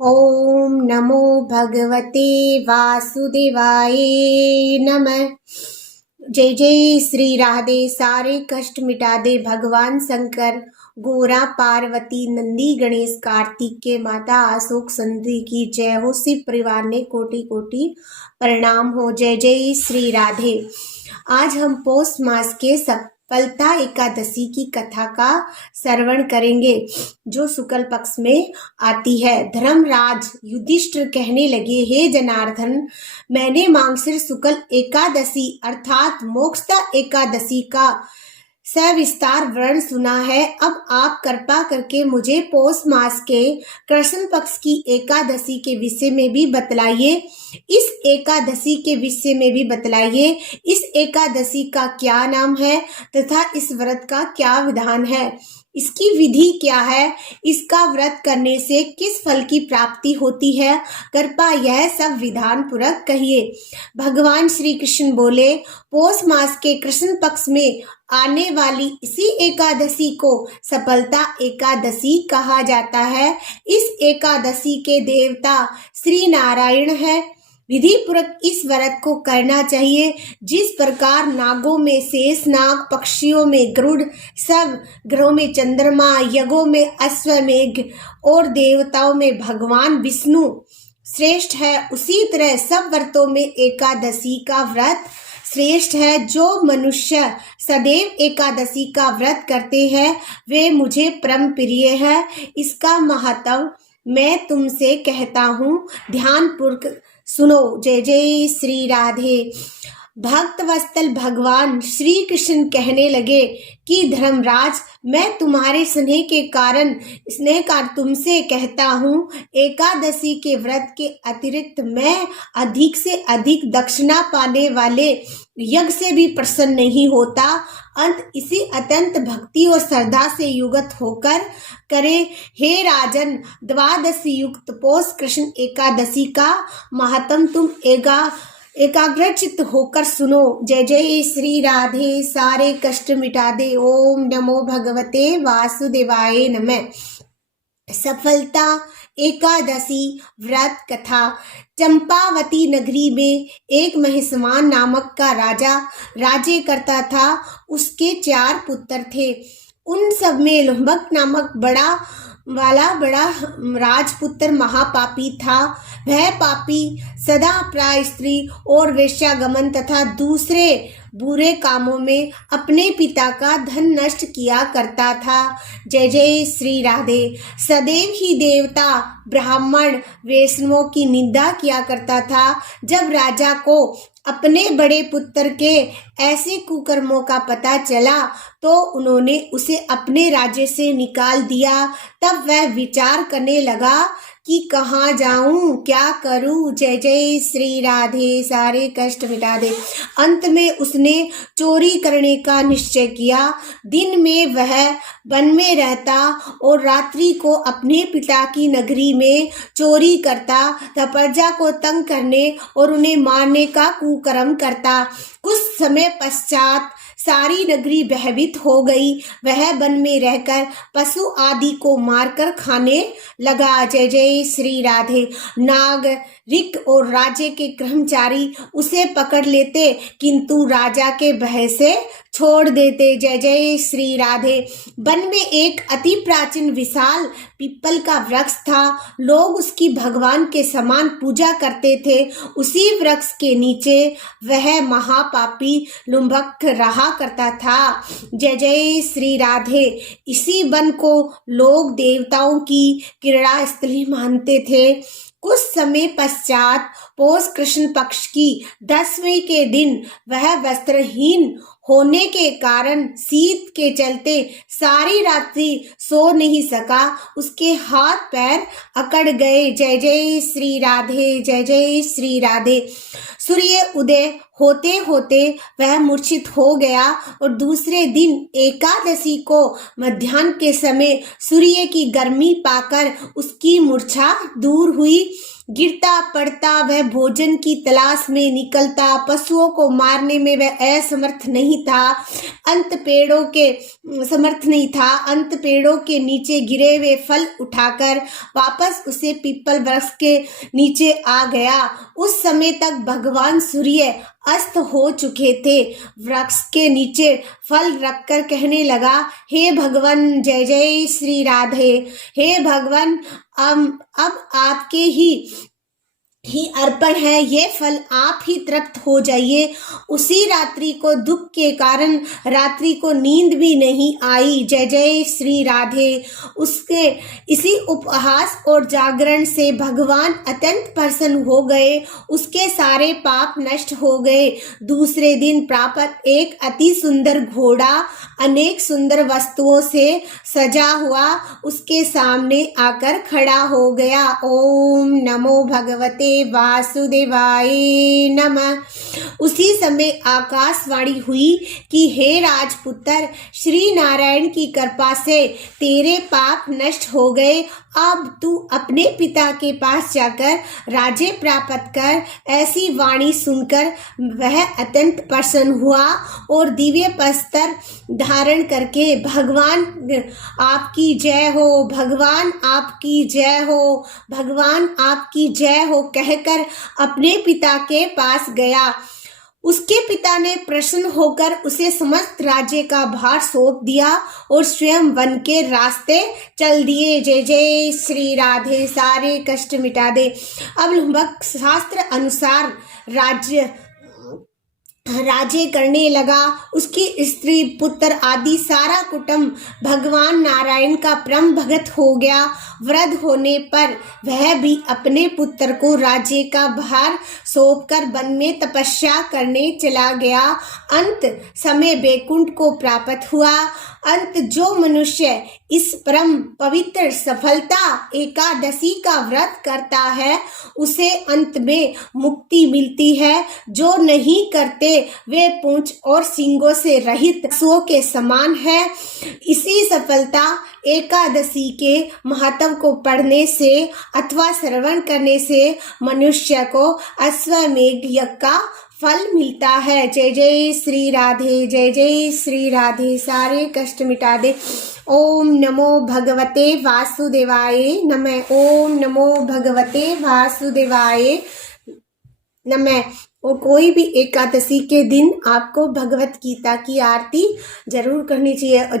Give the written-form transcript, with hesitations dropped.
ओम नमो भगवते वासुदेवाय नमः। जय जय श्री राधे। सारे कष्ट मिटा दे भगवान शंकर, गोरा पार्वती नंदी गणेश कार्तिक के माता अशोक संधि की जय हो। शिव परिवार ने कोटि कोटि प्रणाम हो। जय जय श्री राधे। आज हम पौष मास के सफलता एकादशी की कथा का श्रवण करेंगे जो शुक्ल पक्ष में आती है। धर्मराज युधिष्ठिर कहने लगे, हे जनार्दन, मैंने मांगसिर शुक्ल एकादशी अर्थात मोक्षदा एकादशी का सविस्तार वर्ण सुना है। अब आप कृपा करके मुझे पौष मास के कृष्ण पक्ष की एकादशी के विषय में भी बतलाइए। इस एकादशी के विषय में भी बतलाइए। इस एकादशी का क्या नाम है तथा इस व्रत का क्या विधान है, इसकी विधि क्या है, इसका व्रत करने से किस फल की प्राप्ति होती है, कृपा यह सब विधान पूर्वक कहिए। भगवान श्री कृष्ण बोले, पौष मास के कृष्ण पक्ष में आने वाली इसी एकादशी को सफलता एकादशी कहा जाता है। इस एकादशी के देवता श्री नारायण है। विधि पूर्वक इस व्रत को करना चाहिए। जिस प्रकार नागों में शेष नाग, पक्षियों में गरुड़, सब ग्रहों में चंद्रमा, यज्ञों में अश्वमेघ और देवताओं में भगवान विष्णु श्रेष्ठ है, उसी तरह सब व्रतों में एकादशी का व्रत श्रेष्ठ है। जो मनुष्य सदैव एकादशी का व्रत करते हैं वे मुझे परम प्रिय है। इसका महत्व मैं तुमसे कहता हूँ, ध्यान पूर्वक सुनो। जय जय श्री राधे। भक्त वत्सल भगवान श्री कृष्ण कहने लगे कि धर्मराज, मैं तुम्हारे स्नेह के कारण तुमसे कहता हूँ, एकादशी के व्रत के अतिरिक्त मैं अधिक से अधिक दक्षिणा पाने वाले यज्ञ से भी प्रसन्न नहीं होता। अंत इसी अत्यंत भक्ति और श्रद्धा से युक्त होकर करे। हे राजन, द्वादशी युक्त पौष कृष्ण एकादशी का महात्म तुम एकाग्रचित्त होकर सुनो। जय जय श्री राधे। सारे कष्ट मिटा दे। ओम नमो भगवते वासुदेवाय नमः। सफलता एकादशी व्रत कथा। चंपावती नगरी में एक महिषमान नामक का राजा राज्य करता था। उसके 4 पुत्र थे। उन सब में लुम्बक नामक बड़ा राजपुत्र महापापी था। वह पापी सदा प्राय स्त्री और वेश्यागमन तथा दूसरे बुरे कामों में अपने पिता का धन नष्ट किया करता था। जय जय श्री राधे। सदैव ही देवता, ब्राह्मण, वैष्णवों की निंदा किया करता था। जब राजा को अपने बड़े पुत्र के ऐसे कुकर्मों का पता चला तो उन्होंने उसे अपने राज्य से निकाल दिया। तब वह विचार करने लगा कि कहाँ जाऊं, क्या करूं। जय जय श्री राधे। सारे कष्ट मिटा दे। अंत में उसने चोरी करने का निश्चय किया। दिन में वह वन में रहता और रात्रि को अपने पिता की नगरी में चोरी करता तथा प्रजा को तंग करने और उन्हें मारने का कुकर्म करता। कुछ समय पश्चात सारी नगरी भयभीत हो गई। वह वन में रहकर पशु आदि को मारकर खाने लगा। जय जय श्री राधे। नाग, रिक और राजे के कर्मचारी उसे पकड़ लेते किंतु राजा के भय से छोड़ देते। जय जय श्री राधे। वन में एक अति प्राचीन विशाल पीपल का वृक्ष था। लोग उसकी भगवान के समान पूजा करते थे। उसी वृक्ष के नीचे वह महापापी लुम्बक रहा करता था। जय जय श्री राधे। इसी वन को लोग देवताओं की क्रीड़ा स्थली मानते थे। कुछ समय पश्चात पौष कृष्ण पक्ष की 10वीं के दिन वह वस्त्रहीन होने के कारण शीत के चलते सारी रात्रि सो नहीं सका। उसके हाथ पैर अकड़ गए। जय जय श्री राधे। जय जय श्री राधे। सूर्य उदय होते होते वह मूर्छित हो गया और दूसरे दिन एकादशी को मध्याह्न के समय सूर्य की गर्मी पाकर उसकी मूर्छा दूर हुई। गिरता पड़ता वह भोजन की तलाश में निकलता, पशुओं को मारने में वह असमर्थ नहीं था। अंत पेड़ों के नीचे गिरे हुए फल उठाकर वापस उसे पीपल वृक्ष के नीचे आ गया। उस समय तक भगवान सूर्य अस्त हो चुके थे। वृक्ष के नीचे फल रखकर कहने लगा, हे भगवान, जय जय श्री राधे। हे भगवान, अब आपके ही अर्पण है, ये फल आप ही तृप्त हो जाइए। उसी रात्रि को दुख के कारण रात्रि को नींद भी नहीं आई। जय जय श्री राधे। उसके इसी उपहास और जागरण से भगवान अत्यंत प्रसन्न हो गए। उसके सारे पाप नष्ट हो गए। दूसरे दिन प्रातः एक अति सुंदर घोड़ा अनेक सुंदर वस्तुओं से सजा हुआ उसके सामने आकर खड़ा हो गया। ओम नमो भगवते वासुदेवाय नमः। उसी समय आकाशवाणी हुई कि हे राजपुत्र, श्री नारायण की कृपा से तेरे पाप नष्ट हो गए। अब तू अपने पिता के पास जाकर राज्य प्राप्त कर। ऐसी वाणी सुनकर वह अत्यंत प्रसन्न हुआ और दिव्य वस्त्र धारण करके भगवान आपकी जय हो, भगवान आपकी जय हो, भगवान आपकी जय हो कहकर अपने पिता के पास गया। उसके पिता ने प्रसन्न होकर उसे समस्त राज्य का भार सौंप दिया और स्वयं वन के रास्ते चल दिए। जय जय श्री राधे। सारे कष्ट मिटा दे। अब भक्त शास्त्र अनुसार राज्य करने लगा। उसकी स्त्री पुत्र आदि सारा कुटुंब भगवान नारायण का परम भगत हो गया। वृद्ध होने पर वह भी अपने पुत्र को राज्य का भार सौंपकर वन में तपस्या करने चला गया। अंत समय वैकुंठ को प्राप्त हुआ। अंत जो मनुष्य इस परम पवित्र सफलता एकादशी का व्रत करता है उसे अंत में मुक्ति मिलती है। जो नहीं करते वे पूंछ और सींगों से रहित पशुओं के समान है। इसी सफलता एकादशी के महत्व को पढ़ने से अथवा श्रवण करने से मनुष्य को अश्वमेध यज्ञ का फल मिलता है। जय जय श्री राधे। जय जय श्री राधे। सारे कष्ट मिटा दे। ओम नमो भगवते वासुदेवाय नमः। ओम नमो भगवते वासुदेवाय नमः। और कोई भी एकादशी के दिन आपको भगवत गीता की आरती जरूर करनी चाहिए।